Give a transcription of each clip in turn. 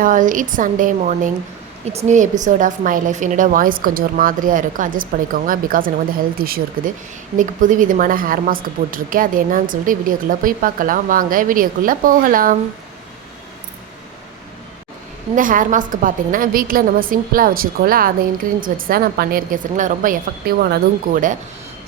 Hi all, it's Sunday morning. It's new episode of my life. என்னோட voice கொஞ்சம் ஒரு மாதிரியாக இருக்கும், அட்ஜஸ்ட் பண்ணிக்கோங்க. பிகாஸ் எனக்கு வந்து ஹெல்த் இஷ்யூ இருக்குது. இன்றைக்கி புது விதமான ஹேர் மாஸ்க் போட்டிருக்கேன். அது என்னன்னு சொல்லிட்டு வீடியோக்குள்ளே போய் பார்க்கலாம். வாங்க வீடியோக்குள்ளே போகலாம். இந்த ஹேர் மாஸ்க் பார்த்தீங்கன்னா வீட்டில் நம்ம சிம்பிளாக வச்சுருக்கோம்ல, அந்த இன்க்ரீடியன்ஸ் வச்சு தான் நான் பண்ணியிருக்கேன். சரிங்களா, ரொம்ப எஃபெக்டிவானதும் கூட.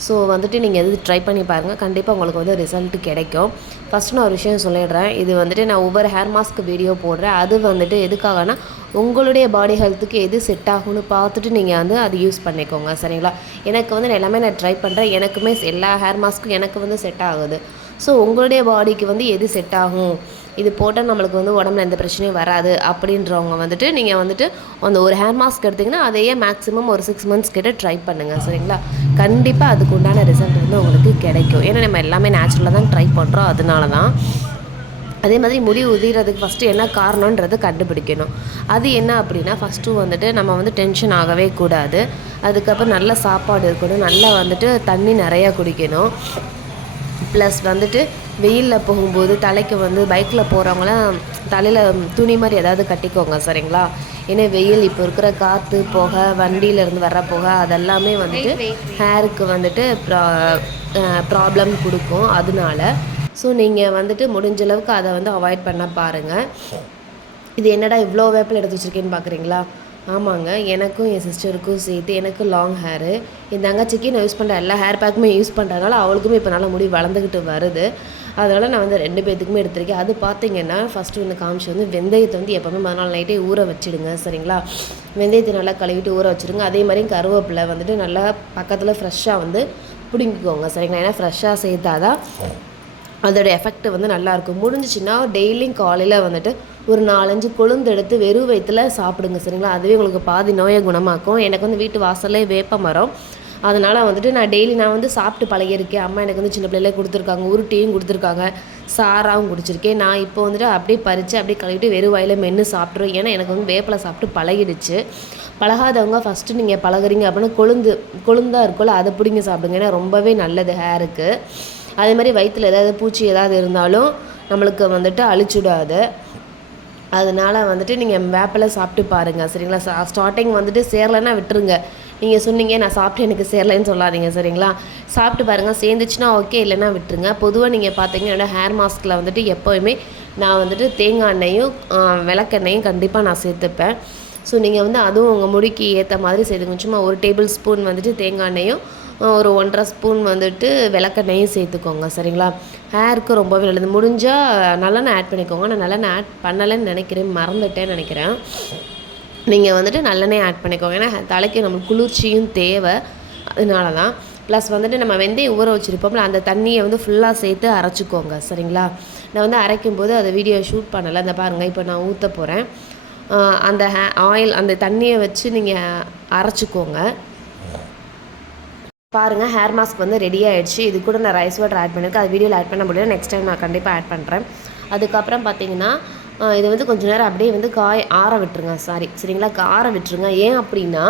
ஸோ வந்துட்டு நீங்கள் எது ட்ரை பண்ணி பாருங்கள், கண்டிப்பாக உங்களுக்கு வந்து ரிசல்ட் கிடைக்கும். ஃபஸ்ட்டு நான் ஒரு விஷயம் சொல்லிடுறேன். இது வந்துட்டு நான் ஒவ்வொரு ஹேர் மாஸ்க் வீடியோ போடுறேன். அது வந்துட்டு எதுக்காகனா உங்களுடைய பாடி ஹெல்த்துக்கு எது செட் ஆகும்னு பார்த்துட்டு நீங்கள் வந்து அது யூஸ் பண்ணிக்கோங்க. சரிங்களா, எனக்கு வந்து எல்லாமே நான் ட்ரை பண்ணுறேன். எனக்குமே எல்லா ஹேர் மாஸ்க்கும் எனக்கு வந்து செட் ஆகுது. ஸோ உங்களுடைய பாடிக்கு வந்து எது செட் ஆகும், இது போட்டால் நம்மளுக்கு வந்து உடம்புல எந்த பிரச்சனையும் வராது அப்படின்றவங்க வந்துட்டு நீங்கள் வந்துட்டு அந்த ஒரு ஹேர் மாஸ்க் எடுத்திங்கன்னா அதையே மேக்ஸிமம் ஒரு 6 மந்த்ஸ் கிட்ட ட்ரை பண்ணுங்கள். சரிங்களா, கண்டிப்பாக அதுக்கு உண்டான ரிசல்ட் வந்து உங்களுக்கு கிடைக்கும். ஏன்னா நம்ம எல்லாமே நேச்சுரலாக தான் ட்ரை பண்ணுறோம், அதனால தான். அதே மாதிரி முடி உதிரதுக்கு ஃபஸ்ட்டு என்ன காரணன்றது கண்டுபிடிக்கணும். அது என்ன அப்படின்னா, ஃபஸ்ட்டு வந்துட்டு நம்ம வந்து டென்ஷன் ஆகவே கூடாது. அதுக்கப்புறம் நல்ல சாப்பாடு இருக்கணும், நல்லா வந்துட்டு தண்ணி நிறையா குடிக்கணும். ப்ளஸ் வந்துட்டு வெயிலில் போகும்போது தலைக்கு வந்து பைக்கில் போகிறவங்களாம் தலையில் துணி மாதிரி ஏதாவது கட்டிக்கோங்க. சரிங்களா, ஏன்னா வெயில் இப்போ இருக்கிற காற்று புகை வண்டியிலேருந்து வர்ற புகை அதெல்லாமே வந்துட்டு ஹேருக்கு வந்துட்டு ப்ராப்ளம் கொடுக்கும். அதனால ஸோ நீங்கள் வந்துட்டு முடிஞ்சளவுக்கு அதை வந்து அவாய்ட் பண்ண பாருங்கள். இது என்னடா இவ்வளோ வேப்பில் எடுத்து வச்சுருக்கேன்னு பார்க்குறீங்களா? ஆமாங்க, எனக்கும் என் சிஸ்டருக்கும் சேர்த்து எனக்கு லாங் ஹேரு. என் தங்கச்சிக்கு நான் யூஸ் பண்ணுற எல்லா ஹேர் பேக்குமே யூஸ் பண்ணுறதுனால அவளுக்குமே இப்போ நல்லா முடி வளர்ந்துக்கிட்டு வருது. அதனால் நான் வந்து 2 பேர்த்துக்குமே எடுத்திருக்கேன். அது பார்த்தீங்கன்னா ஃபஸ்ட்டு வந்து காமிச்சு வந்து வெந்தயத்தை வந்து எப்போவுமே மறுநாள் நைட்டே ஊற வச்சுடுங்க. சரிங்களா, வெந்தயத்தை நல்லா கழுவிட்டு ஊற வச்சுடுங்க. அதே மாதிரி கருவேப்பிலை வந்துட்டு நல்லா பக்கத்தில் ஃப்ரெஷ்ஷாக வந்து பிடுங்கிக்கோங்க. சரிங்களா, ஏன்னா ஃப்ரெஷ்ஷாக சேர்த்தாதான் அதோடய எஃபெக்ட் வந்து நல்லாயிருக்கும். முடிஞ்சிச்சின்னா டெய்லியும் காலையில் வந்துட்டு ஒரு 4-5 கொழுந்து எடுத்து வெறும் வயிற்றில் சாப்பிடுங்க. சரிங்களா, அதுவே உங்களுக்கு பாதி நோயை குணமாக்கும். எனக்கு வந்து வீட்டு வாசல்லே வேப்ப மரம், அதனால் வந்துட்டு நான் வந்து சாப்பிட்டு பழகியிருக்கேன். அம்மா எனக்கு வந்து சின்ன பிள்ளையிலே கொடுத்துருக்காங்க, உருட்டியும் கொடுத்துருக்காங்க, சாராவும் குடிச்சிருக்கேன். நான் இப்போ வந்துட்டு அப்படியே பறித்து அப்படியே கழுவிட்டு வெறும் வாயில் மென்று சாப்பிட்ருவேன். ஏன்னா எனக்கு வந்து வேப்பிலை சாப்பிட்டு பழகிடுச்சு. பழகாதவங்க ஃபஸ்ட்டு நீங்கள் பழகுறீங்க அப்படின்னா கொழுந்தாக இருக்கும்ல, அதை பிடிங்க சாப்பிடுங்க. ஏன்னா ரொம்பவே நல்லது ஹேருக்கு. அதே மாதிரி வயிற்றில் ஏதாவது பூச்சி ஏதாவது இருந்தாலும் நம்மளுக்கு வந்துட்டு அழிச்சுடாது. அதனால் வந்துட்டு நீங்கள் வேப்பிலை சாப்பிட்டு பாருங்கள். சரிங்களா, ஸ்டார்டிங் வந்துட்டு சேரலைன்னா விட்டுருங்க. நீங்கள் சொன்னீங்க நான் சாப்பிட்டு எனக்கு சேரலைன்னு சொல்லாதீங்க. சரிங்களா, சாப்பிட்டு பாருங்கள், சேர்ந்துச்சுன்னா ஓகே, இல்லைன்னா விட்டுருங்க. பொதுவாக நீங்கள் பார்த்தீங்கன்னா என்னோடய ஹேர் மாஸ்கில் வந்துட்டு எப்போயுமே நான் வந்துட்டு தேங்காய் எண்ணெயும் விளக்கெண்ணெயும் கண்டிப்பாக நான் சேர்த்துப்பேன். ஸோ நீங்கள் வந்து அதுவும் உங்கள் முடிக்கு ஏற்ற மாதிரி சேர்த்துக்கணும். சும்மா 1 டேபிள் ஸ்பூன் வந்துட்டு தேங்காய் எண்ணெயும் ஒரு 1.5 ஸ்பூன் வந்துட்டு விளக்கெண்ணையும் சேர்த்துக்கோங்க. சரிங்களா, ஹேருக்கு ரொம்பவே நல்லது. முடிஞ்சால் நல்லெண்ணெய் ஆட் பண்ணிக்கோங்க. நான் நல்லெண்ணெய் ஆட் பண்ணலைன்னு நினைக்கிறேன், மறந்துட்டேன்னு நினைக்கிறேன். நீங்கள் வந்துட்டு நல்லெண்ணெய் ஆட் பண்ணிக்கோங்க. ஏன்னா தலைக்கு நம்மளுக்கு குளிர்ச்சியும் தேவை, அதனால தான். ப்ளஸ் வந்துட்டு நம்ம வெந்தயம் ஊற வச்சுருப்போம்ல, அந்த தண்ணியை வந்து ஃபுல்லாக சேர்த்து அரைச்சிக்கோங்க. சரிங்களா, நான் வந்து அரைக்கும்போது அதை வீடியோ ஷூட் பண்ணலை. அந்த பாருங்கள், இப்போ நான் ஊற்ற போகிறேன். அந்த ஆயில் அந்த தண்ணியை வச்சு நீங்கள் அரைச்சிக்கோங்க. பாருங்கள், ஹேர் மாஸ்க் வந்து ரெடி ஆகிடுச்சு. இது கூட நான் ரைஸ் வாட்டர் ஆட் பண்ணியிருக்கேன். அது வீடியோவில் ஆட் பண்ண முடியல, நெக்ஸ்ட் டைம் நான் கண்டிப்பாக ஆட் பண்ணுறேன். அதுக்கப்புறம் பார்த்தீங்கன்னா இதை வந்து கொஞ்சம் நேரம் அப்படியே வந்து ஆற விட்டுருங்க. சரிங்களா, ஆற விட்டுருங்க. ஏன் அப்படின்னா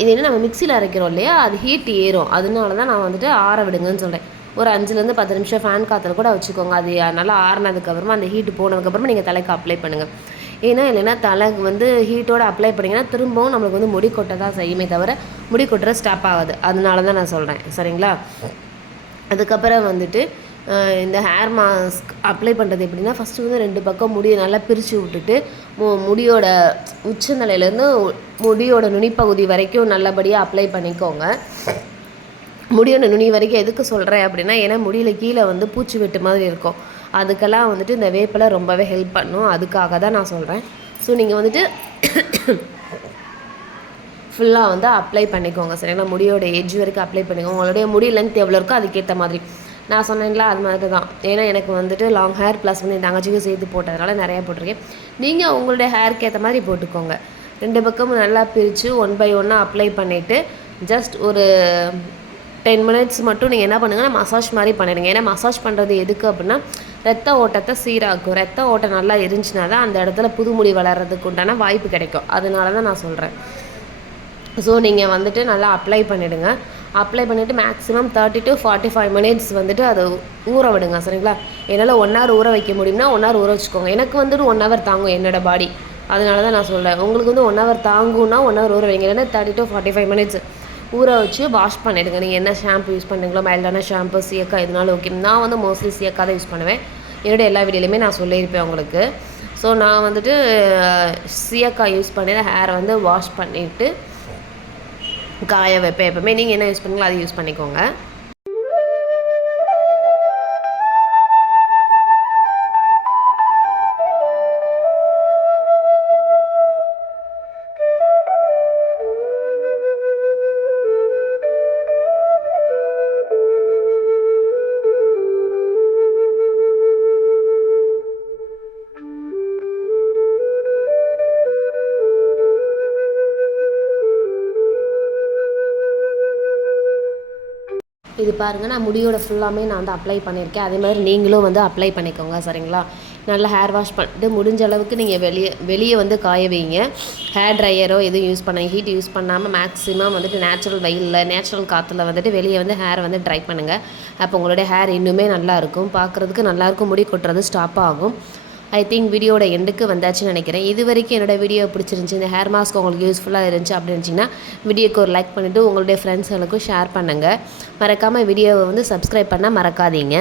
இது என்ன நம்ம மிக்சியில் அரைக்கிறோம் இல்லையா, அது ஹீட் ஏறும். அதனால தான் நான் வந்துட்டு ஆற விடுங்கன்னு சொல்கிறேன். ஒரு 5-10 நிமிஷம் ஃபேன் காற்றுல கூட வச்சுக்கோங்க. அது நல்லா ஆறினதுக்கப்புறமா அந்த ஹீட்டு போனதுக்கப்புறமா நீங்கள் தலைக்கு அப்ளை பண்ணுங்கள். ஏன்னா இல்லைன்னா தலைக்கு வந்து ஹீட்டோடு அப்ளை பண்ணிங்கன்னா திரும்பவும் நம்மளுக்கு வந்து முடி கொட்ட தான் செய்யுமே தவிர முடி கொட்டுற ஸ்டாப் ஆகாது. அதனால தான் நான் சொல்கிறேன். சரிங்களா, அதுக்கப்புறம் வந்துட்டு இந்த ஹேர் மாஸ்க் அப்ளை பண்ணுறது எப்படின்னா, ஃபஸ்ட்டு வந்து 2 பக்கம் முடியை நல்லா பிரித்து விட்டுட்டு முடியோட உச்சந்தலையிலேருந்து முடியோட நுனிப்பகுதி வரைக்கும் நல்லபடியாக அப்ளை பண்ணிக்கோங்க. முடியோட நுனி வரைக்கும் எதுக்கு சொல்கிறேன் அப்படின்னா, ஏன்னா முடியில் கீழே வந்து பூச்சி வெட்டு மாதிரி இருக்கும். அதுக்கெல்லாம் வந்துட்டு இந்த வேப்பிலை ரொம்பவே ஹெல்ப் பண்ணும். அதுக்காக தான் நான் சொல்கிறேன். ஸோ நீங்கள் வந்துட்டு ஃபுல்லாக வந்து அப்ளை பண்ணிக்கோங்க. சரிங்களா, முடியோட எட்ஜ் வரைக்கும் அப்ளை பண்ணிக்கோங்க. உங்களுடைய முடி லென்த் எவ்வளோ இருக்கோ அதுக்கேற்ற மாதிரி. நான் சொன்னேங்களா, அது மாதிரி தான். ஏன்னா எனக்கு வந்துட்டு லாங் ஹேர் ப்ளஸ் வந்து என் தங்கச்சிக்கும் சேர்த்து போட்டதுனால நிறையா போட்டிருக்கேன். நீங்கள் உங்களுடைய ஹேருக்கு ஏற்ற மாதிரி போட்டுக்கோங்க. 2 பக்கமும் நல்லா பிரித்து 1 by 1 அப்ளை பண்ணிவிட்டு ஜஸ்ட் ஒரு 10 மினிட்ஸ் மட்டும் நீங்கள் என்ன பண்ணுங்கன்னா மசாஜ் மாதிரி பண்ணிடுங்க. ஏன்னா மசாஜ் பண்ணுறது எதுக்கு அப்படின்னா ரத்த ஓட்டத்தை சீராக்கும். ரத்த ஓட்டம் நல்லா இருந்துச்சுன்னா தான் அந்த இடத்துல புது முடி வளர்கிறதுக்கு உண்டான வாய்ப்பு கிடைக்கும். அதனால தான் நான் சொல்கிறேன். ஸோ நீங்கள் வந்துட்டு நல்லா அப்ளை பண்ணிவிடுங்க. அப்ளை பண்ணிவிட்டு மேக்ஸிமம் 30 to 45 மினிட்ஸ் வந்துட்டு அதை ஊற விடுங்க. சரிங்களா, என்னால் 1 hour ஊற வைக்க முடியும்னா 1 hour ஊற வச்சுக்கோங்க. எனக்கு வந்துட்டு 1 hour தாங்கும் என்னோடய பாடி. அதனால தான் நான் சொல்கிறேன். உங்களுக்கு வந்து 1 ஹவர் தாங்கும்னா 1 ஹவர் ஊற வைங்க. இல்லைன்னா 30 to 45 மினிட்ஸ் ஊற வச்சு வாஷ் பண்ணிடுங்க. நீங்கள் என்ன ஷாம்பு யூஸ் பண்ணுறீங்களோ, மைல்டான ஷாம்பு, சீயக்காய் எதுனாலும் ஓகே. நான் வந்து மோஸ்ட்லி சீயக்காய் தான் யூஸ் பண்ணுவேன். என்னோட எல்லா வீடியோலையுமே நான் சொல்லியிருப்பேன் உங்களுக்கு. ஸோ நான் வந்துட்டு சீயக்காய் யூஸ் பண்ணி ஹேரை வந்து வாஷ் பண்ணிவிட்டு காய வைப்பேன். எப்போவுமே நீங்கள் என்ன யூஸ் பண்ணுங்களோ அதை யூஸ் பண்ணிக்கோங்க. இது பாருங்கள், நான் முடியோட ஃபுல்லாமே நான் வந்து அப்ளை பண்ணியிருக்கேன். அதே மாதிரி நீங்களும் வந்து அப்ளை பண்ணிக்கோங்க, சரிங்களா? நல்லா ஹேர் வாஷ் பண்ணிட்டு முடிஞ்ச அளவுக்கு நீங்கள் வெளியே வந்து காய வைங்க. ஹேர் ட்ரையரோ எதுவும் யூஸ் பண்ண ஹீட் யூஸ் பண்ணாமல் மேக்ஸிமம் வந்துட்டு நேச்சுரல் வெயிலில் நேச்சுரல் காற்றுல வந்துட்டு வெளியே வந்து ஹேர் வந்து ட்ரை பண்ணுங்கள். அப்போ உங்களுடைய ஹேர் இன்னுமே நல்லாயிருக்கும், பார்க்குறதுக்கு நல்லாயிருக்கும், முடி கொட்டுறது ஸ்டாப் ஆகும். ஐ திங்க் வீடியோட எண்டுக்கு வந்தாச்சுன்னு நினைக்கிறேன். இது வரைக்கும் என்னோட வீடியோ பிடிச்சிருந்துச்சி, இந்த ஹேர் மாஸ்க் உங்களுக்கு யூஸ்ஃபுல்லாக இருந்துச்சு அப்படின்னு இருந்துச்சிங்கன்னா வீடியோக்கு ஒரு லைக் பண்ணிவிட்டு உங்களுடைய ஃப்ரெண்ட்ஸுகளுக்கும் ஷேர் பண்ணுங்கள். மறக்காமல் வீடியோவை வந்து சப்ஸ்கிரைப் பண்ண மறக்காதீங்க.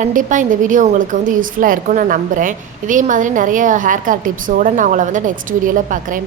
கண்டிப்பாக இந்த வீடியோ உங்களுக்கு வந்து யூஸ்ஃபுல்லாக இருக்கும்னு நான் நம்புகிறேன். இதே மாதிரி நிறைய ஹேர் கேர் டிப்ஸோடு நான் உங்களை வந்து நெக்ஸ்ட் வீடியோவில் பார்க்குறேன்.